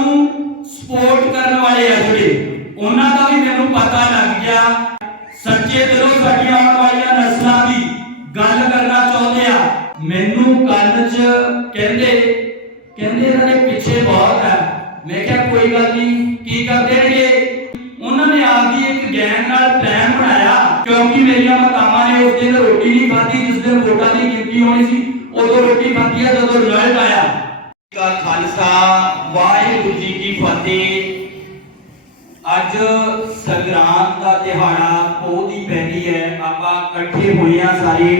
ਨੂੰ ਸਪੋਰਟ ਕਰਨ ਵਾਲੇ ਆ ਜਿਹੜੇ, ਉਹਨਾਂ ਦਾ ਵੀ ਮੈਨੂੰ ਪਤਾ ਲੱਗ ਗਿਆ। ਸੱਚੇ ਦਿਲੋਂ ਸਾਡੀਆਂ ਆਉਣ ਵਾਲੀਆਂ ਨਸਲਾਂ ਦੀ ਗੱਲ ਕਰਨਾ ਚਾਹੁੰਦੇ ਆ। ਮੈਨੂੰ ਕੰਨ 'ਚ ਕਹਿੰਦੇ ਕਹਿੰਦੇ ਇਹਨਾਂ ਦੇ ਪਿੱਛੇ ਬਹੁਤ ਹੈ ਮੈਂ ਕਿਹਾ, ਕੋਈ ਗੱਲ ਨਹੀਂ, ਕੀ ਕਰ ਦੇਣਗੇ? ਉਹਨਾਂ ਨੇ ਆਪਦੀ ਇੱਕ ਗੈਂਗ ਨਾਲ ਪਲਾਨ ਬਣਾਇਆ। ਕਿਉਂਕਿ ਮੇਰੀਆਂ ਮਾਤਾਵਾਂ ਨੇ ਉਸ ਦਿਨ ਰੋਟੀ ਨਹੀਂ ਖਾਧੀ, ਜਿਸ ਦਿਨ ਵੋਟਾਂ ਦੀ ਗਿਣਤੀ ਹੋਣੀ ਸੀ, ਉਦੋਂ ਰੋਟੀ ਖਾਧੀ ਜਦੋਂ ਰਿਜ਼ਲਟ ਆਇਆ। ਕਾ ਖਾਲਸਾ ਵਾਹਿਗੁਰੂ ਫਤਿਹ ਅੱਜ ਸੰਗਰਾਂਦ ਦਾ ਦਿਹਾੜਾ ਪੋਹ ਦੀ ਪੈਣੀ ਹੈ, ਆਪਾਂ ਇਕੱਠੇ ਹੋਏ ਆ ਸਾਰੇ,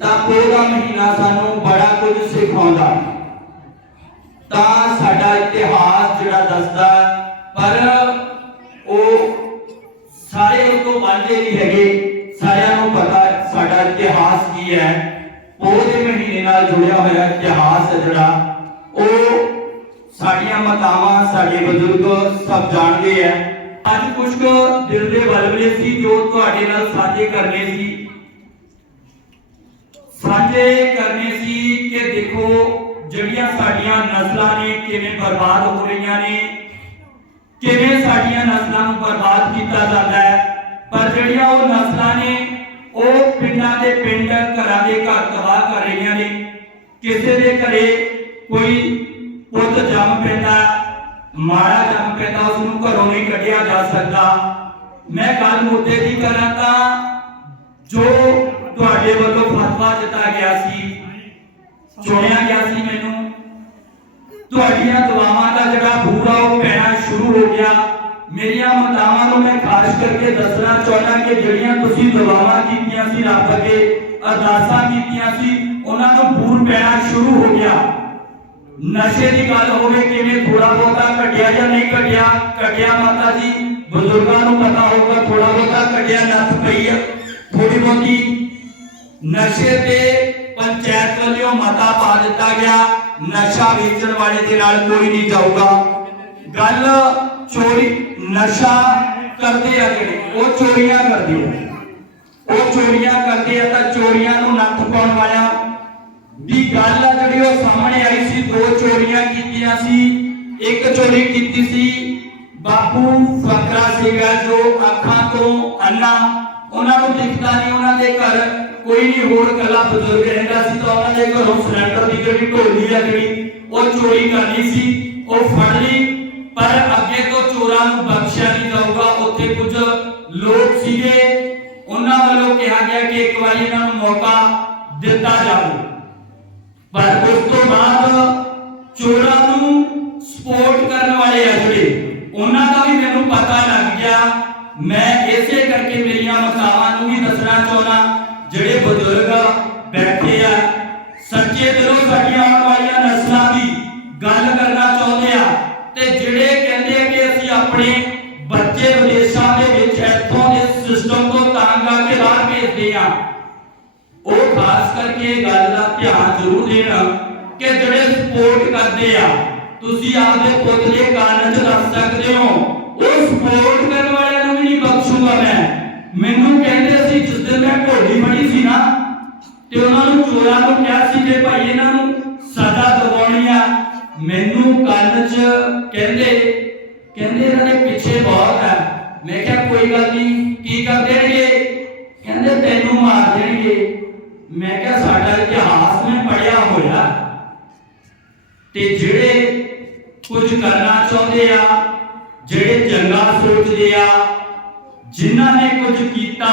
ਤਾਂ ਪੋਹ ਦਾ ਮਹੀਨਾ ਸਾਨੂੰ ਬੜਾ ਕੁਝ ਸਿਖਾਉਂਦਾ। ਤਾਂ ਸਾਡਾ ਇਤਿਹਾਸ ਜਿਹੜਾ ਦੱਸਦਾ, ਪਰ ਉਹ ਸਾਰੇ ਉਸ ਤੋਂ ਵਾਂਝੇ ਨਹੀਂ ਹੈਗੇ, ਸਾਰਿਆਂ ਨੂੰ ਪਤਾ ਸਾਡਾ ਇਤਿਹਾਸ ਕੀ ਹੈ। ਪੋਹ ਦੇ ਮਹੀਨੇ ਨਾਲ ਜੁੜਿਆ ਹੋਇਆ ਇਤਿਹਾਸ ਹੈ ਜਿਹੜਾ, ਉਹ ਸਾਡੀਆਂ ਮਾਤਾਵਾਂ ਸਾਡੇ ਬਜ਼ੁਰਗ ਸਭ ਜਾਣਦੇ ਆ। ਅੱਜ ਕੁਝ ਕੁ ਦਿਲ ਦੇ ਵਲਵਲੇ ਸੀ ਜੋ ਤੁਹਾਡੇ ਨਾਲ ਸਾਂਝੇ ਕਰਨੇ ਸੀ। ਸਾਂਝੇ ਕਰਨੇ ਸੀ ਕਿ ਦੇਖੋ, ਜਿਹੜੀਆਂ ਸਾਡੀਆਂ ਨਸਲਾਂ ਨੇ, ਕਿਵੇਂ ਬਰਬਾਦ ਹੋ ਰਹੀਆਂ ਨੇ, ਕਿਵੇਂ ਸਾਡੀਆਂ ਨਸਲਾਂ ਨੂੰ ਬਰਬਾਦ ਕੀਤਾ ਜਾਂਦਾ ਹੈ। ਪਰ ਜਿਹੜੀਆਂ ਉਹ ਨਸਲਾਂ ਨੇ, ਉਹ ਪਿੰਡਾਂ ਦੇ ਪਿੰਡ, ਘਰਾਂ ਦੇ ਘਰ ਤਬਾਹ ਕਰ ਰਹੀਆਂ ਨੇ। ਕਿਸੇ ਦੇ ਘਰੇ ਕੋਈ ਪੁੱਤ ਜੰਮ ਪੈਂਦਾ ਮਾੜਾ ਜੰਮ ਪੈਂਦਾ ਉਸ ਨੂੰ ਘਰੋਂ ਨਹੀਂ ਕੱਢਿਆ ਜਾ ਸਕਦਾ। ਮੈਂ ਗੱਲ ਮੁੱਦੇ ਦੀ ਕਰਾਂ ਤਾਂ ਜੋ ਤੁਹਾਡੇ ਵੱਲੋਂ ਫਤਵਾ ਦਿੱਤਾ ਗਿਆ ਸੀ ਚੁਣਿਆ ਗਿਆ ਸੀ ਮੈਨੂੰ। ਤੁਹਾਡੀਆਂ ਦੁਆਵਾਂ ਦਾ ਜਿਹੜਾ ਬੂਰਾ ਉਹ ਪੈਣਾ ਸ਼ੁਰੂ ਹੋ ਗਿਆ। ਮੇਰੀਆਂ ਮਾਤਾਵਾਂ ਨੂੰ ਮੈਂ ਖਾਸ ਕਰਕੇ ਦੱਸਣਾ ਚਾਹੁੰਦਾ ਕਿ ਜਿਹੜੀਆਂ ਤੁਸੀਂ ਦੁਆਵਾਂ ਕੀਤੀਆਂ ਸੀ, ਰੱਬ ਅੱਗੇ ਅਰਦਾਸਾਂ ਕੀਤੀਆਂ ਸੀ, ਉਹਨਾਂ ਨੂੰ ਬੂਰ ਪੈਣਾ ਸ਼ੁਰੂ ਹੋ ਗਿਆ। ਨਸ਼ੇ ਦੀ ਗੱਲ ਹੋਵੇ ਕਿਵੇਂ ਥੋੜਾ ਬਹੁਤਾ ਘਟਿਆ ਜਾਂ ਨਹੀਂ ਘਟਿਆ ਘਟਿਆ ਮਾਤਾ ਜੀ, ਬਜ਼ੁਰਗਾਂ ਨੂੰ ਪਤਾ ਹੋਊਗਾ ਥੋੜਾ ਬਹੁਤਾ ਘਟਿਆ ਨੱਥ ਪਈ ਆ। ਥੋੜੀ ਬਹੁਤੀ ਨਸ਼ੇ ਤੇ ਪੰਚਾਇਤ ਵੱਲੋਂ ਮਤਾ ਪਾ ਦਿੱਤਾ ਗਿਆ, ਨਸ਼ਾ ਵੇਚਣ ਵਾਲੇ ਦੇ ਨਾਲ ਕੋਈ ਨਹੀਂ ਜਾਊਗਾ। ਗੱਲ ਚੋਰੀ, ਨਸ਼ਾ ਕਰਦੇ ਆ ਜਿਹੜੇ, ਉਹ ਚੋਰੀਆਂ ਕਰਦੇ ਆ। ਉਹ ਚੋਰੀਆਂ ਕਰਦੇ ਆ ਤਾਂ ਚੋਰੀਆਂ ਨੂੰ ਨੱਥ ਪਾਉਣ ਵਾਲਿਆਂ ਦੀ ਗੱਲ ਸਾਹਮਣੇ ਆਈ ਸੀ, ਦੋ ਚੋਰੀਆਂ ਕੀਤੀਆਂ ਸੀ, ਇੱਕ ਚੋਰੀ ਕੀਤੀ ਸੀ। ਬਾਪੂ ਫਕਰਾ ਸੀਗਾ ਜੋ ਅੱਖਾਂ ਤੋਂ ਅੰਨਾ, ਉਹਨਾਂ ਨੂੰ ਦਿਖਦਾ ਨਹੀਂ, ਉਹਨਾਂ ਦੇ ਘਰ ਕੋਈ ਨਹੀਂ, ਹੋਰ ਕੱਲਾ ਬਜ਼ੁਰਗ ਰਹਿੰਦਾ ਸੀ ਤਾਂ ਉਹਨਾਂ ਦੇ ਘਰੋਂ ਸਿਲੰਡਰ ਦੀ ਜਿਹੜੀ ਢੋਲੀ ਆ ਉਹ ਚੋਰੀ ਕਰਨੀ ਸੀ, ਉਹ ਫੜ ਲਈ। ਪਰ ਅੱਗੇ ਤੋਂ ਚੋਰਾਂ ਨੂੰ ਬਖਸ਼ਿਆ ਨਹੀਂ ਜਾਊਗਾ, ਉੱਥੇ ਕੁਝ ਲੋਕ ਸੀਗੇ। ਉਹਨਾਂ ਵੱਲੋਂ ਕਿਹਾ ਗਿਆ ਕਿ ਇੱਕ ਵਾਰੀ ਇਹਨਾਂ ਨੂੰ ਮੌਕਾ ਦਿੱਤਾ ਜਾਵੇ। ਪਰ ਉਸ ਤੋਂ ਬਾਅਦ ਚੋਰਾਂ ਨੂੰ ਸਪੋਰਟ ਕਰਨ ਵਾਲੇ ਆ ਜਿਹੜੇ, ਉਹਨਾਂ ਦਾ ਵੀ ਮੈਨੂੰ ਪਤਾ ਲੱਗ ਗਿਆ। ਮੈਂ ਇਸੇ ਕਰਕੇ ਮੇਰੀਆਂ ਮਾਤਾਵਾਂ ਨੂੰ ਵੀ ਦੱਸਣਾ ਚਾਹੁੰਦਾ, ਜਿਹੜੇ ਬਜ਼ੁਰਗ ਬੈਠੇ ਆ, ਸੱਚੇ ਦਿਲੋਂ ਸਾਡੀਆਂ ਆਉਣ ਵਾਲੀਆਂ ਨਸਲਾਂ ਦੀ ਗੱਲ ਕਰਨਾ ਚਾਹੁੰਦੇ ਆ ਤੇ ਜਿਹੜੇ ਕਹਿੰਦੇ ਆ ਕਿ ਅਸੀਂ ਆਪਣੇ ਜ਼ਰੂਰ ਦੇਣਾ ਕਿ ਜਿਹੜੇ ਸਪੋਰਟ ਕਰਦੇ ਆ, ਤੁਸੀਂ ਆਪਦੇ ਪੁੱਤ ਦੇ ਕਾਰਨ ਚ ਦੱਸ ਸਕਦੇ ਹੋ। ਉਹ ਸਪੋਰਟ ਕਰਨ ਵਾਲਿਆਂ ਨੂੰ ਵੀ ਨਹੀਂ ਬਖਸ਼ੂਗਾ ਮੈਂ। ਮੈਨੂੰ ਕਹਿੰਦੇ ਸੀ, ਜਿਸ ਦਿਨ ਮੈਂ ਢੋਲੀ ਫੜੀ ਸੀ ਨਾ, ਤੇ ਉਹਨਾਂ ਨੂੰ ਚੋਰਾਂ ਨੂੰ ਕਿਹਾ ਸੀ ਕਿ ਭਾਈ ਇਹਨਾਂ ਨੂੰ ਸਜ਼ਾ ਦਿਵਾਉਣੀ ਆ। ਮੈਨੂੰ ਕੰਨ 'ਚ ਕਹਿੰਦੇ ਕਹਿੰਦੇ ਇਹਨਾਂ ਦੇ ਪਿੱਛੇ ਬਹੁਤ ਹੈ ਮੈਂ ਕਿਹਾ, ਕੋਈ ਗੱਲ ਨਹੀਂ, ਕੀ ਕਰ ਦੇਣਗੇ? ਕਹਿੰਦੇ, ਤੈਨੂੰ ਮਾਰ ਦੇਣਗੇ। ਮੈਂ ਕਿਹਾ ਸਾਡਾ ਇਤਿਹਾਸ ਮੈਂ ਪੜਿਆ ਹੋਇਆ। ਤੇ ਜਿਹੜੇ ਕੁਝ ਕਰਨਾ ਚਾਹੁੰਦੇ ਆ, ਜਿਹੜੇ ਚੰਗਾ ਸੋਚਦੇ ਆ, ਜਿਨ੍ਹਾਂ ਨੇ ਕੁਝ ਕੀਤਾ,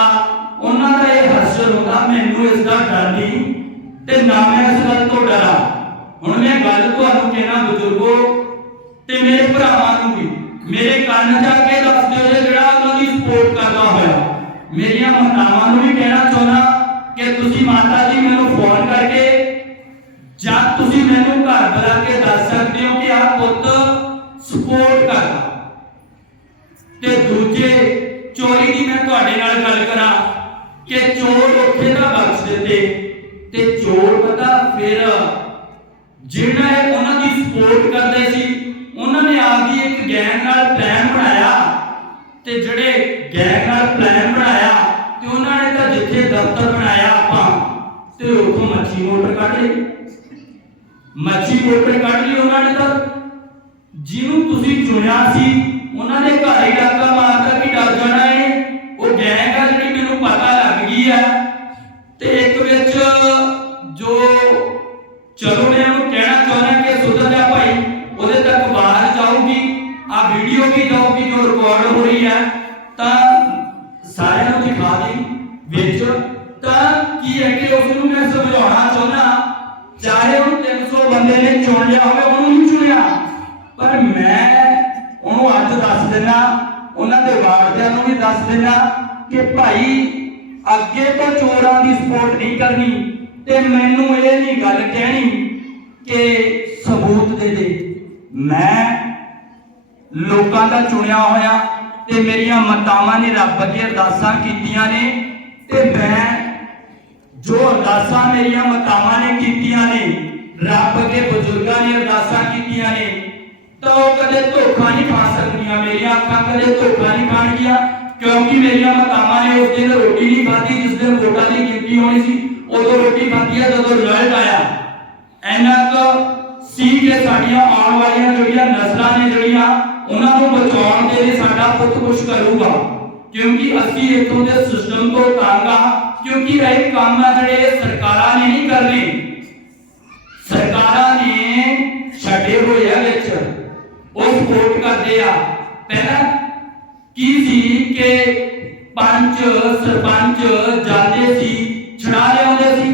ਉਹਨਾਂ ਦਾ ਇਹ ਹਸਰ ਹੁੰਦਾ, ਮੈਨੂੰ ਇਸ ਦਾ ਡਰ ਨਹੀਂ ਤੇ ਨਾ ਮੈਂ ਇਸ ਗੱਲ ਤੋਂ ਡਰਾਂ। ਹੁਣ ਮੈਂ ਗੱਲ ਤੁਹਾਨੂੰ ਕਹਿਣਾ ਬਜ਼ੁਰਗੋ ਤੇ ਮੇਰੇ ਭਰਾਵਾਂ ਨੂੰ ਵੀ, ਮੇਰੇ ਕੰਨ ਜਾ ਕੇ ਦੱਸ ਦਿਓ ਜਿਹੜਾ ਉਹਨਾਂ ਦੀ ਸਪੋਰਟ ਕਰਦਾ ਹੋਇਆ। ਮੇਰੀਆਂ ਮਾਤਾਵਾਂ ਨੂੰ ਵੀ ਕਹਿਣਾ ਚਾਹੁੰਦਾ ਕਿ ਤੁਸੀਂ ਮਾਤਾ ਜੀ ਮੈਨੂੰ ਫੋਨ ਕਰਕੇ ਜਾਂ ਤੁਸੀਂ ਮੈਨੂੰ ਘਰ ਬੁਲਾ ਕੇ ਦੱਸ ਸਕਦੇ ਹੋ ਕਿ ਆਹ ਪੁੱਤ ਸਪੋਰਟ ਕਰਦਾ। ਤੇ ਦੂਜੇ, ਚੋਰੀ ਦੀ ਮੈਂ ਤੁਹਾਡੇ ਨਾਲ ਗੱਲ ਕਰਾਂ ਕਿ ਚੋਰ ਉੱਥੇ ਦਾ ਬਖਸ਼ ਦਿੱਤੇ ਤੇ ਚੋਰ ਪਤਾ ਫਿਰ ਜਿਹੜਾ ਉਹਨਾਂ ਦੀ ਸਪੋਰਟ ਕਰਦੇ ਸੀ, ਉਹਨਾਂ ਨੇ ਆਪਦੀ ਇੱਕ ਗੈਂਗ ਨਾਲ ਪਲਾਨ ਬਣਾਇਆ। ਤੇ ਜਿਹੜੇ ਗੈਂਗ ਨਾਲ ਪਲਾਨ ਬਣਾਇਆ, ਤੇ ਉਹਨਾਂ ਨੇ ਤਾਂ ਜਿੱਥੇ ਦਫ਼ਤਰ ਬਣਾਇਆ ਤੇ ਉੱਥੋਂ ਮੱਛੀ ਮੋਟਰ ਕੱਢ ਲਈ। ਮੱਛੀ ਮੋਟਰ ਕੱਢ ਲਈ ਉਹਨਾਂ ਨੇ ਤਾਂ। ਜਿਹਨੂੰ ਤੁਸੀਂ ਚੁਣਿਆ ਸੀ, ਉਹਨਾਂ ਦੇ ਘਰ ਹੀ ਡਾਕਾ ਮਾਰਦਾ ਕਿ ਡਰ ਜਾਣਾ ਏ। ਉਹ ਗੈਂਗ ਆ ਜਿਹੜੀ ਮੈਨੂੰ ਪਤਾ ਲੱਗ ਗਈ ਆ। ਤੇ ਇੱਕ ਵਿੱਚ ਜੋ ਚਲੋ ਮੈਂ ਉਹਨੂੰ ਕਹਿਣਾ ਚਾਹੁੰਦਾ ਕਿ ਸੁਧਰ ਜਾ ਭਾਈ, ਉਹਦੇ ਤੱਕ ਆਵਾਜ਼ ਜਾਊਗੀ ਆ ਵੀਡੀਓ ਵੀ ਜਾਊਗੀ ਜੋ ਰਿਕਾਰਡ ਹੋ ਰਹੀ ਹੈ ਤਾਂ ਸਾਰਿਆਂ ਨੂੰ ਦਿਖਾ ਦੇ ਵਿੱਚ ਤਾਂ ਕੀ ਹੈ ਕਿ ਉਸ ਨੂੰ ਮੈਂ ਸਮਝਾਉਣਾ ਚਾਹੁੰਦਾ? ਚਾਹੇ ਉਹ 300 ਬੰਦੇ ਨੇ ਚੁਣ ਲਿਆ ਹੋਵੇ, ਉਹਨੂੰ ਨਹੀਂ ਚੁਣਿਆ। ਪਰ ਮੈਂ ਉਹਨੂੰ ਅੱਜ ਦੱਸ ਦੇਣਾ ਉਹਨਾਂ ਦੇ ਵਾਰਦਿਆਂ ਨੂੰ ਵੀ ਦੱਸ ਦੇਣਾ ਕਿ ਭਾਈ, ਅੱਗੇ ਤੋਂ ਚੋਰਾਂ ਦੀ ਸਪੋਰਟ ਨਹੀਂ ਕਰਨੀ ਤੇ ਮੈਨੂੰ ਇਹ ਨਹੀਂ ਗੱਲ ਕਹਿਣੀ ਕਿ ਸਬੂਤ ਦੇ ਦੇ। ਮੈਂ ਲੋਕਾਂ ਦਾ ਚੁਣਿਆ ਹੋਇਆ ਤੇ ਮੇਰੀਆਂ ਮਤਾਵਾਂ ਨੇ ਰੱਬ ਅੱਗੇ ਅਰਦਾਸਾਂ ਕੀਤੀਆਂ ਨੇ ਤੇ ਮੈਂ ਜੋ ਅਰਦਾਸਾਂ ਮੇਰੀਆਂ ਮਾਤਾਵਾਂ ਨੇ ਕੀਤੀਆਂ ਨੇ ਰੱਬ ਅੱਗੇ ਬਜ਼ੁਰਗਾਂ ਨੇ ਅਰਦਾਸਾਂ ਕੀਤੀਆਂ ਨੇ ਤਾਂ ਉਹ ਕਦੇ ਧੋਖਾ ਨਹੀਂ ਖਾ ਸਕਦੀਆਂ ਮੇਰੀਆਂ ਅੱਖਾਂ ਕਦੇ ਧੋਖਾ ਨਹੀਂ ਖਾਣਗੀਆਂ ਕਿਉਂਕਿ ਮੇਰੀਆਂ ਮਾਤਾਵਾਂ ਨੇ ਉਸ ਦਿਨ ਰੋਟੀ ਨਹੀਂ ਖਾਧੀ ਜਿਸ ਦਿਨ ਵੋਟਾਂ ਦੀ ਗਿਣਤੀ ਹੋਣੀ ਸੀ ਉਦੋਂ ਰੋਟੀ ਖਾਧੀ ਹੈ ਜਦੋਂ ਰਿਜ਼ਲਟ ਆਇਆ ਐਨਾ ਕੁ ਸੀ ਕਿ ਸਾਡੀਆਂ ਆਉਣ ਵਾਲੀਆਂ ਜਿਹੜੀਆਂ ਨਸਲਾਂ ਨੇ ਜਿਹੜੀਆਂ ਉਹਨਾਂ ਨੂੰ ਬਚਾਉਣ ਦੇ ਲਈ ਸਾਡਾ ਪੁੱਤ ਕੁਛ ਕਰੂਗਾ ਕਿਉਂਕਿ ਅਸੀਂ ਇੱਥੋਂ ਦੇ ਸਿਸਟਮ ਤੋਂ ਤੰਗ ਆ ਕਿਉਂਕਿ ਇਹ ਕੰਮ ਆ ਜਿਹੜੇ ਸਰਕਾਰਾਂ ਨੇ ਨਹੀਂ ਕਰਨੇ। ਸਰਕਾਰਾਂ ਨੇ ਛੱਡੇ ਹੋਏ ਆ ਵਿੱਚ। ਉਹ ਸਪੋਰਟ ਕਰਦੇ ਆ। ਪਹਿਲਾਂ ਕੀ ਸੀ ਕਿ ਪੰਚ, ਸਰਪੰਚ ਜਾਂਦੇ ਸੀ ਛੜਾ ਲਿਆਉਂਦੇ ਸੀ।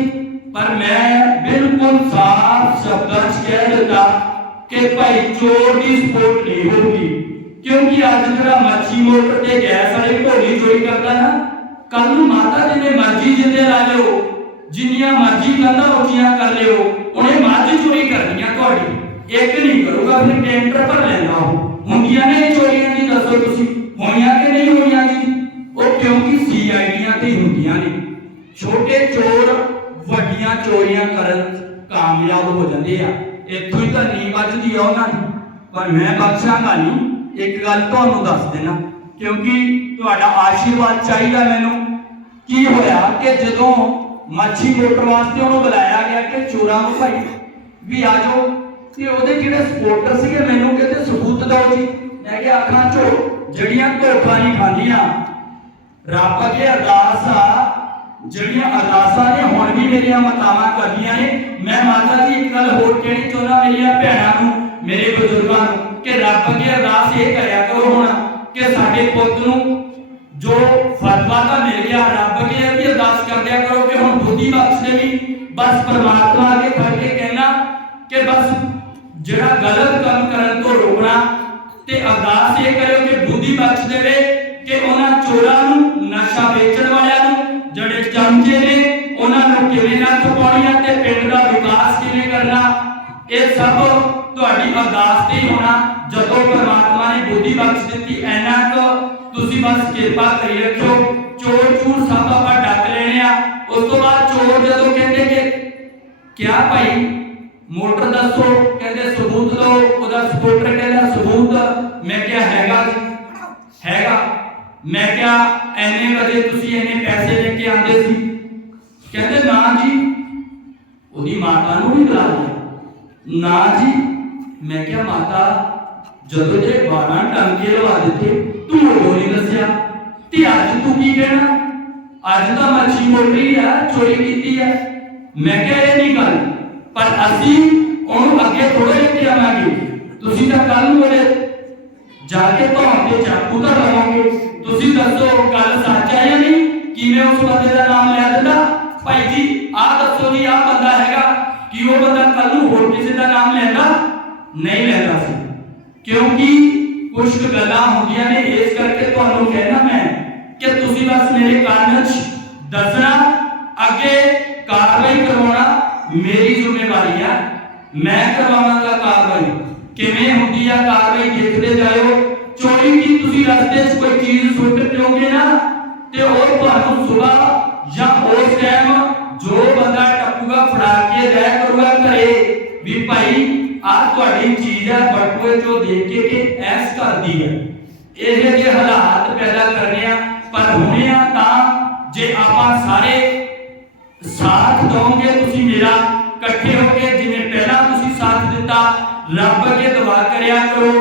ਪਰ ਮੈਂ ਬਿਲਕੁਲ ਸਾਫ਼ ਸ਼ਬਦਾਂ 'ਚ ਕਹਿ ਦਿੱਤਾ ਕਿ ਭਾਈ ਚੋਰ ਦੀ ਸਪੋਰਟ ਨਹੀਂ ਹੋਊਗੀ। ਕਿਉਂਕਿ ਅੱਜ ਜਿਹੜਾ ਮੱਛੀ ਮੋਟਰ ਤੇ ਗੈਸ ਵਾਲੇ ਢੋਲੀ ਚੋਰੀ ਕਰਦਾ ਨਾ ਕੱਲ ਨੂੰ ਮਾਤਾ ਜਿੰਨੇ ਮਰਜ਼ੀ ਜਿੰਦੇ ਲਾ ਲਿਓ, ਜਿੰਨੀਆਂ ਮਰਜ਼ੀ ਕੰਧਾਂ ਉੱਚੀਆਂ ਕਰ ਲਿਓ, ਉਹਨੇ ਮੱਝ ਚੋਰੀ ਕਰਨੀਆਂ ਤੁਹਾਡੀ। ਇੱਕ ਨਹੀਂ ਕਰੂਗਾ, ਫਿਰ ਟੈਂਡਰ ਭਰ ਲੈਂਦਾ ਉਹ। ਹੁੰਦੀਆਂ ਨੇ ਚੋਰੀਆਂ ਦੀ ਦੱਸੋ ਤੁਸੀਂ। ਹੋਈਆਂ ਕਿ ਨਹੀਂ ਹੋਈਆਂ ਜੀ? ਉਹ ਕਿਉਂਕਿ ਸੀਆਈਡੀਆਂ ਤੇ ਹੁੰਦੀਆਂ ਨੇ। ਛੋਟੇ ਚੋਰ ਵੱਡੀਆਂ ਚੋਰੀਆਂ ਕਰਨ ਕਾਮਯਾਬ ਹੋ ਜਾਂਦੇ ਆ। ਇੱਥੋਂ ਹੀ ਤਾਂ ਨੀ ਵੱਜਦੀ ਆ ਉਹਨਾਂ ਦੀ। ਪਰ ਮੈਂ ਬਖਸ਼ਾਂਗਾ ਨਹੀਂ। ਇੱਕ ਗੱਲ ਤੁਹਾਨੂੰ ਦੱਸ ਦੇਣਾ, ਕਿਉਂਕਿ ਤੁਹਾਡਾ ਆਸ਼ੀਰਵਾਦ ਚਾਹੀਦਾ ਮੈਨੂੰ। ਕੀ ਹੋਇਆ ਕਿ ਜਦੋਂ ਮੱਛੀ ਮੋਟਰ ਵਾਸਤੇ ਉਹਨੂੰ ਬੁਲਾਇਆ ਗਿਆ ਕਿ ਚੋਰਾਂ ਨੂੰ ਭਾਈ ਵੀ ਆ ਜਾਓ, ਤੇ ਉਹਦੇ ਜਿਹੜੇ ਸਪੋਰਟਰ ਸੀਗੇ ਮੈਨੂੰ ਕਹਿੰਦੇ ਸਬੂਤ ਦਿਓ ਜੀ। ਮੈਂ ਕਿਹਾ, ਅੱਖਾਂ ਚੋ ਜਿਹੜੀਆਂ ਧੋਖਾ ਨਹੀਂ ਖਾਂਦੀਆਂ, ਰੱਬ ਅੱਗੇ ਅਰਦਾਸ ਆ, ਜਿਹੜੀਆਂ ਅਰਦਾਸਾਂ ਨੇ ਹੁਣ ਵੀ ਮੇਰੀਆਂ ਮਾਤਾਵਾਂ ਕਰਦੀਆਂ ਨੇ, ਮੈਂ ਮਾਤਾ ਜੀ, ਇੱਕ ਗੱਲ ਹੋਰ ਕਹਿਣੀ ਚਾਹੁੰਦਾ ਮੇਰੀਆਂ ਭੈਣਾਂ ਨੂੰ, ਮੇਰੇ ਬਜ਼ੁਰਗਾਂ ਨੂੰ, ਕਿ ਰੱਬ ਅੱਗੇ ਅਰਦਾਸ ਇਹ ਕਰਿਆ ਕਰੋ ਹੁਣ ਕਿ ਸਾਡੇ ਪੁੱਤ ਨੂੰ ਜੋ ਫਤਵਾ ਤਾਂ ਮਿਲ ਗਿਆ ਰੱਬ ਅੱਗੇ ਅਰਦਾਸ ਕਰਦਿਆ ਕਰੋ ਕਿ ਹੁਣ ਬੁੱਧੀ ਬਖਸ਼ ਦੇ ਬਸ ਪਰਮਾਤਮਾ ਅੱਗੇ ਖੜ ਕੇ ਕਹਿਣਾ ਕਿ ਬਸ ਜਿਹੜਾ ਗਲਤ ਕੰਮ ਕਰਨ ਤੋਂ ਰੋਕਣਾ ਤੇ ਅਰਦਾਸ ਇਹ ਕਰਿਓ ਕਿ ਬੁੱਧੀ ਬਖਸ਼ ਦੇਵੇ ਕਿ ਉਹਨਾਂ ਚੋਰਾਂ ਨੂੰ, ਨਸ਼ਾ ਵੇਚਣ ਵਾਲਿਆਂ ਨੂੰ, ਜਿਹੜੇ ਚਮਚੇ ਨੇ, ਉਹਨਾਂ ਨੂੰ ਕਿਵੇਂ ਨੱਥ ਪਾਉਣੀਆਂ ਤੇ ਪਿੰਡ ਦਾ ਵਿਕਾਸ ਕਿਵੇਂ ਕਰਨਾ, ਇਹ ਸਭ ਤੁਹਾਡੀ ਅਰਦਾਸ ਤੇ ਹੋਣਾ। ਜਦੋਂ ਪਰਮਾਤਮਾ ਨੇ ਬੁੱਧੀ ਬਖਸ਼ ਦਿੱਤੀ ਐਨਾ ਕੁ ਤੁਸੀਂ ਬਸ ਕਿਰਪਾ ਕਰੀ ਰੱਖਿਓ। ਚੋਰ ਚੂਰ ਸਭ ਆਪਾਂ ਡੱਕ ਲੈਣੇ ਆ। ਉਸ ਤੋਂ ਬਾਅਦ ਚੋਰ ਜਦੋਂ ਕਹਿੰਦੇ ਕਿ, ਕਿਆ ਭਾਈ, ਮੋਟਰ ਦੱਸੋ, ਕਹਿੰਦੇ ਸਬੂਤ ਦਿਓ ਉਹਦਾ ਸਪੋਰਟਰ ਕਹਿੰਦਾ, ਸਬੂਤ ਮੈਂ ਕਿਹਾ ਹੈਗਾ ਹੈਗਾ। ਮੈਂ ਕਿਹਾ ਐਨੇ ਵਜੇ ਤੁਸੀਂ ਐਨੇ ਪੈਸੇ ਲੈ ਕੇ ਆਂਦੇ ਸੀ? ਕਹਿੰਦੇ, ਨਾ ਜੀ, ਉਹਦੀ ਮਾਤਾ ਨੂੰ ਵੀ ਬੁਲਾ ਲਿਆ। ਨਾ ਜੀ। ਮੈਂ ਕਿਹਾ, ਮਾਤਾ, ਜਦੋਂ ਜੇ 12 ਟੰਕੇ ਲਵਾ ਦਿੱਤੇ, ਤੂੰ ਉਹ ਨਹੀਂ ਦੱਸਿਆ? ਤੇ ਅੱਜ ਤੂੰ ਕੀ ਕਹਿਣਾ? ਅੱਜ ਤਾਂ ਮੱਛੀ ਮੋੜ ਰਹੀ ਆ ਚੋਰੀ ਕੀਤੀ ਆ ਮੈਂ ਕਿਹਾ ਇਹ ਨਹੀਂ ਗੱਲ ਪਰ ਅਸੀਂ ਉਹਨੂੰ ਅੱਗੇ ਥੋੜੇ ਲੈ ਕੇ ਆਵਾਂਗੇ ਤੁਸੀਂ ਤਾਂ ਕੱਲ ਨੂੰ ਉਹਦੇ ਜਾ ਕੇ ਧੌਣ ਤੇ ਚਾਕੂ ਤਾਂ ਲਾਵਾਂਗੇ ਤੁਸੀਂ ਦੱਸੋ ਗੱਲ ਸੱਚ ਹੈ ਜਾਂ ਨਹੀਂ ਕਿਵੇਂ ਉਸ ਬੰਦੇ ਦਾ ਨਾਮ ਲਿਆ ਦਿੰਦਾ ਭਾਈ ਜੀ ਆਹ ਦੱਸੋ ਜੀ ਆਹ ਬੰਦਾ ਹੈਗਾ ਕਿ ਉਹ ਬੰਦਾ ਕੱਲ ਨੂੰ ਹੋਰ ਕਿਸੇ ਦਾ ਨਾਮ ਲੈਂਦਾ ਨਹੀਂ ਲੈਂਦਾ ਸੀ ਕਿਉਂਕਿ ਕੁਝ ਕੁ ਗੱਲਾਂ ਹੁੰਦੀਆਂ ਨੇ ਇਸ ਕਰਕੇ ਤੁਹਾਨੂੰ ਕਹਿਣਾ ਮੈਂ ਕਿ ਤੁਸੀਂ ਬਸ ਮੇਰੇ ਕੰਨ 'ਚ ਦੱਸਣਾ ਅੱਗੇ ਕਾਰਵਾਈ ਕਰਵਾਉਣਾ ਮੇਰੀ ਜ਼ਿੰਮੇਵਾਰੀ ਆ ਮੈਂ ਕਰਵਾਵਾਂਗਾ ਕਾਰਵਾਈ ਕਿਵੇਂ ਹੁੰਦੀ ਆ ਕਾਰਵਾਈ ਦੇਖਦੇ ਜਾਇਓ ਚੋਰੀ ਕੀ ਤੁਸੀਂ ਰਸਤੇ 'ਚ ਕੋਈ ਚੀਜ਼ ਸੁੱਟ ਦਿਓਗੇ ਨਾ ਤੇ ਉਹ ਤੁਹਾਨੂੰ ਸਵੇਰ ਜਾਂ ਉਸ ਟਾਈਮ ਜੋ ਬੰਦਾ ਟੱਪੂਗਾ ਫੜਾ ਕੇ ਰਹਿ ਕਰੂਗਾ ਘਰੇ ਵੀ ਭਾਈ ਆਹ ਤੁਹਾਡੀ ਚੀਜ਼ ਹੈ ਬਟੂਏ ਚੋਂ ਦੇਖ ਕੇ ਕਿ ਐਸ ਕਰਦੀ ਹੈ ਇਹ ਜਿਹੇ ਹਾਲਾਤ ਪੈਦਾ ਕਰਨੇ ਆ ਪਰ ਹੋਣੇ ਤਾਂ ਜੇ ਆਪਾਂ ਸਾਰੇ ਸਾਥ ਦੋਗੇ ਤੁਸੀਂ ਮੇਰਾ, ਇਕੱਠੇ ਹੋ ਕੇ ਜਿਵੇਂ ਪਹਿਲਾਂ ਤੁਸੀਂ ਸਾਥ ਦਿੱਤਾ, ਰੱਬ ਅੱਗੇ ਦੁਆ ਕਰਿਆ ਕਰੋ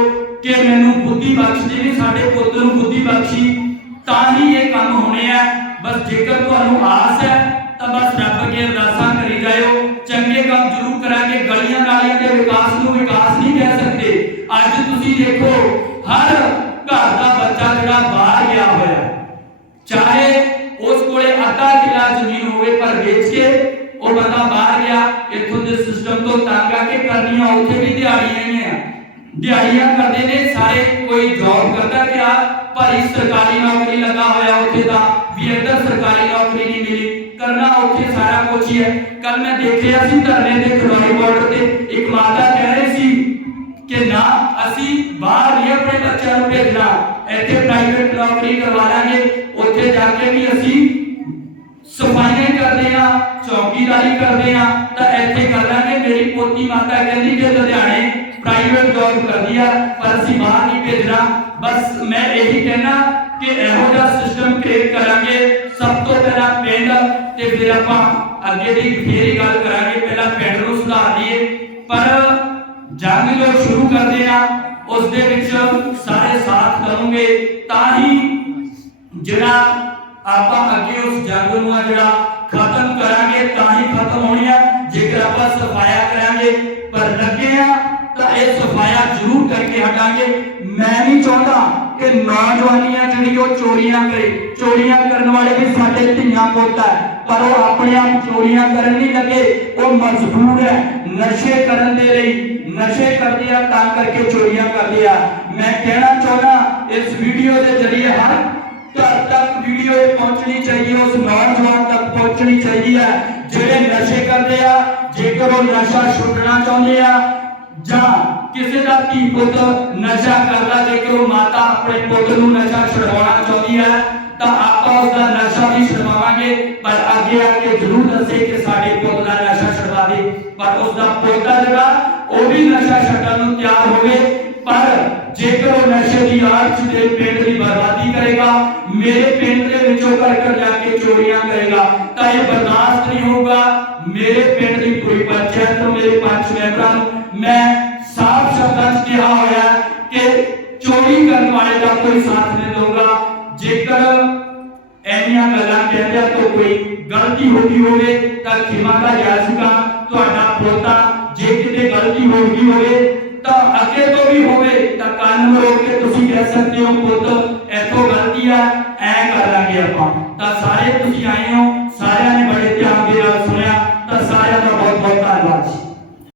ਕਿ ਮੈਨੂੰ ਬੁੱਧੀ ਬਖਸ਼ ਦੇ ਵੀ ਸਾਡੇ ਪੁੱਤ ਨੂੰ ਬੁੱਧੀ ਬਖਸ਼ੀ। ਤਾਂ ਹੀ ਇਹ ਕੰਮ ਹੋਣੇ ਆ। ਬਸ ਜੇਕਰ ਤੁਹਾਨੂੰ ਆਸ ਹੈ, ਤਾਂ ਬਸ ਰੱਬ ਅੱਗੇ ਅਰਦਾਸਾਂ ਕਰੀ ਜਾਇਓ। ਚੰਗੇ ਕੰਮ ਜ਼ਰੂਰ ਕਰਾਂਗੇ। ਗਲੀਆਂ ਨਾਲੀਆਂ ਦੇ ਵਿਕਾਸ ਨੂੰ ਵਿਕਾਸ ਨਹੀਂ ਕਹਿ ਸਕਦੇ। ਅੱਜ ਤੁਸੀਂ ਦੇਖੋ, ਹਰ ਘਰ ਦਿਹਾੜੀਆਂ ਕਰਦੇ ਨੇ ਸਾਰੇ ਕੋਈ ਜੌਬ ਕਰਦਾ ਗਿਆ ਪਰ ਇਸ ਸਰਕਾਰੀ ਨੌਕਰੀ ਲੱਗਾ ਹੋਇਆ ਉੱਥੇ ਦਾ ਵੀ ਇੱਧਰ ਸਰਕਾਰੀ ਨੌਕਰੀ ਨਹੀਂ ਮਿਲੀ ਕਰਨਾ ਉੱਥੇ ਸਾਰਾ ਕੁਝ ਹੀ ਹੈ ਕੱਲ ਮੈਂ ਦੇਖਿਆ ਸੀ ਧਰਨੇ ਦੇ ਖਿਡਾਰੀ ਬਾਰਡਰ ਤੇ ਇੱਕ ਮਾਤਾ ਕਹਿ ਰਹੀ ਸੀ ਕਿ ਨਾ ਅਸੀਂ ਬਾਹਰ ਨਹੀਂ ਆਪਣੇ ਬੱਚਿਆਂ ਨੂੰ ਭੇਜਣਾ ਇੱਥੇ ਪ੍ਰਾਈਵੇਟ ਨੌਕਰੀ ਕਰਵਾ ਲਾਂਗੇ। ਉੱਥੇ ਜਾ ਕੇ ਵੀ ਅਸੀਂ ਸਫਾਈਆਂ ਕਰਦੇ ਆ, ਚੌਕੀਦਾਰੀ ਕਰਦੇ ਆ। ਤਾਂ ਇੱਥੇ ਪ੍ਰਾਈਵੇਟ ਜੌਬ ਕਰਦੀ ਆ ਪਰ ਅਸੀਂ ਬਾਹਰ ਨਹੀਂ ਭੇਜਣਾ ਬਸ ਮੈਂ ਇਹੀ ਕਹਿਣਾ ਕਿ ਇਹੋ ਜਿਹਾ ਸਿਸਟਮ ਕ੍ਰੀਏਟ ਕਰਾਂਗੇ ਸਭ ਤੋਂ ਪਹਿਲਾਂ ਪਿੰਡ ਤੇ ਫਿਰ ਆਪਾਂ ਅੱਗੇ ਦੀ ਫੇਰ ਗੱਲ ਕਰਾਂਗੇ ਪਹਿਲਾਂ ਪਿੰਡ ਨੂੰ ਸੁਧਾਰ ਲਈਏ ਪਰ ਜੰਗ ਜੋ ਸ਼ੁਰੂ ਕਰਦੇ ਆ ਉਸ ਦੇ ਵਿੱਚ ਸਾਰੇ ਸਾਥ ਕਰੋਗੇ ਤਾਂ ਹੀ ਜਿਹੜਾ ਆਪਾਂ ਅੱਗੇ ਉਸ ਜੰਗ ਨੂੰ ਆ ਜਿਹੜਾ ਖਤਮ ਕਰਾਂਗੇ ਤਾਂ ਹੀ ਖਤਮ ਹੋਣੀ ਆ ਜੇਕਰ ਆਪਾਂ ਸਫਾਇਆ ਕਰਾਂਗੇ ਪਰ ਲੱਗੇ ਆ ਤਾਂ ਇਹ ਸਫਾਇਆ ਜ਼ਰੂਰ ਕਰਕੇ ਹਟਾਂਗੇ ਮੈਂ ਨਹੀਂ ਚਾਹੁੰਦਾ ਕਿ ਨੌਜਵਾਨੀਆਂ ਜਿਹੜੀ ਉਹ ਚੋਰੀਆਂ ਕਰੇ ਚੋਰੀਆਂ ਕਰਨ ਵਾਲੇ ਵੀ ਸਾਡੇ ਧੀਆਂ ਪੁੱਤ ਹੈ ਪਰ ਉਹ ਆਪਣੇ ਆਪ ਚੋਰੀਆਂ ਕਰਨ ਨਹੀਂ ਲੱਗੇ ਉਹ ਮਜਬੂਰ ਹੈ ਨਸ਼ੇ ਕਰਨ ਦੇ ਲਈ ਨਸ਼ੇ ਕਰਦੇ ਆ ਤਾਂ ਕਰਕੇ ਚੋਰੀਆਂ ਕਰਦੇ ਆ ਮੈਂ ਕਹਿਣਾ ਚਾਹੁੰਦਾ ਇਸ ਵੀਡੀਓ ਦੇ ਜ਼ਰੀਏ ਹਰ ਘਰ ਤੱਕ ਵੀਡੀਓ ਇਹ ਪਹੁੰਚਣੀ ਚਾਹੀਦੀ ਹੈ ਉਸ ਨੌਜਵਾਨ ਤੱਕ ਪਹੁੰਚਣੀ ਚਾਹੀਦੀ ਹੈ ਜਿਹੜੇ ਨਸ਼ੇ ਕਰਦੇ ਆ ਜੇਕਰ ਉਹ ਨਸ਼ਾ ਛੁੱਟਣਾ ਚਾਹੁੰਦੇ ਆ ਜਾਂ ਕਿਸੇ ਦਾ ਧੀ ਪੁੱਤ ਨਸ਼ਾ ਕਰਦਾ ਜੇਕਰ ਮਾਤਾ ਆਪਣੇ ਪੁੱਤ ਨੂੰ ਨਸ਼ਾ ਛੁਡਵਾਉਣਾ ਚਾਹੁੰਦੀ ਹੈ, ਤਾਂ ਆਪਾਂ ਉਸ ਦਾ ਨਸ਼ਾ ਵੀ ਛੁਡਵਾਵਾਂਗੇ। ਪਰ ਅੱਗੇ ਆ ਕੇ ਜ਼ਰੂਰ ਦੱਸੇ ਕਿ ਸਾਡੇ ਪੁੱਤ ਦਾ ਨਸ਼ਾ ਛੁਡਵਾ ਦੇ। ਪਰ ਉਸ ਦਾ ਪੋਤਾ ਜਿਹੜਾ ਉਹ ਵੀ ਨਸ਼ਾ ਛੱਡਣ ਨੂੰ ਤਿਆਰ ਹੋਵੇ। ਪਰ ਜੇਕਰ ਉਹ ਨਸ਼ੇ ਦੀ ਆੜ 'ਚ ਦੇ ਪਿੰਡ ਦੀ ਬਰਬਾਦੀ ਕਰੇਗਾ, ਮੇਰੇ ਪਿੰਡ ਦੇ ਵਿੱਚੋਂ ਕਰ ਕਰ ਜਾ ਕੇ ਚੋਰੀਆਂ ਕਰੇਗਾ, ਤਾਂ ਇਹ ਬਰਦਾਸ਼ਤ ਨਹੀਂ ਹੋਊਗਾ। ਮੇਰੇ ਪਿੰਡ ਦੀ ਪੂਰੀ ਪੰਚਾਇਤ ਨੂੰ ਮੇਰੇ ਪੰਚ ਮੈਂਬਰਾਂ ਨੂੰ ਮੈਂ ਸਾਫ਼ ਸ਼ਬਦਾਂ 'ਚ ਕਿਹਾ ਹੋਇਆ ਹੈ ਕਿ ਚੋਰੀ ਕਰਨ ਵਾਲੇ ਦਾ ਕੋਈ ਸਾਥ ਨਹੀਂ ਦਊਗਾ। ਜੇਕਰ ਐਨੀਆਂ ਗੱਲਾਂ ਕਹਿੰਦਿਆਂ ਤੋਂ ਕੋਈ ਗਲਤੀ ਹੋ ਗਈ ਹੋਵੇ, ਤਾਂ ਖਿਮਾ ਦਾ ਜਾਇਜ਼ਗਾ ਤੁਹਾਡਾ ਪੋਤਾ। ਜੇ ਕਿਤੇ ਗਲਤੀ ਹੋ ਗਈ ਹੋਵੇ, ਤਾਂ ਅੱਗੇ ਤੋਂ ਵੀ ਹੋਵੇ। ਤਾਂ ਕੰਨ ਕੇ ਤੁਸੀਂ ਕਹਿ ਸਕਦੇ ਹੋ, ਪੁੱਤ, ਇੱਥੋਂ ਗਲਤੀ ਆ, ਐ ਕਰ ਲਾਂਗੇ ਆਪਾਂ। ਤਾਂ ਸਾਰੇ ਤੁਸੀਂ ਆਏ ਹੋ, ਸਾਰਿਆਂ ਨੇ ਬੜੇ